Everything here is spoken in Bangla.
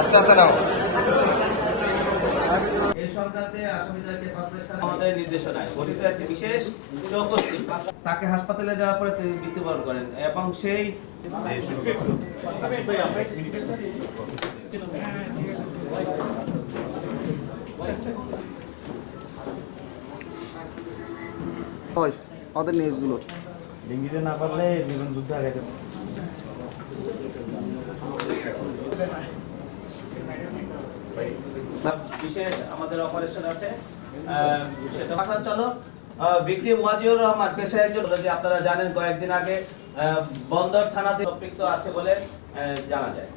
আস্তে আস্তে নাও। এই সংক্রান্তে আসামিদেরকে আমাদের নির্দেশনায় গঠিত একটি বিশেষ চৌকসটি তাকে হাসপাতালে নেওয়ার পরে তিনি মৃত্যুবরণ করেন এবং সেই আমাদের নিউজগুলো ইংরেজি না পারলে জীবন যুদ্ধ আগাইতে বিশেষ আমাদের অপারেশন আছে সেটা চলো ভিকটিম ওয়াজিউর রহমান পেশায় একজন যে আপনারা জানেন কয়েকদিন আগে বন্দর থানাতে সম্পৃক্ত আছে বলে জানা যায়।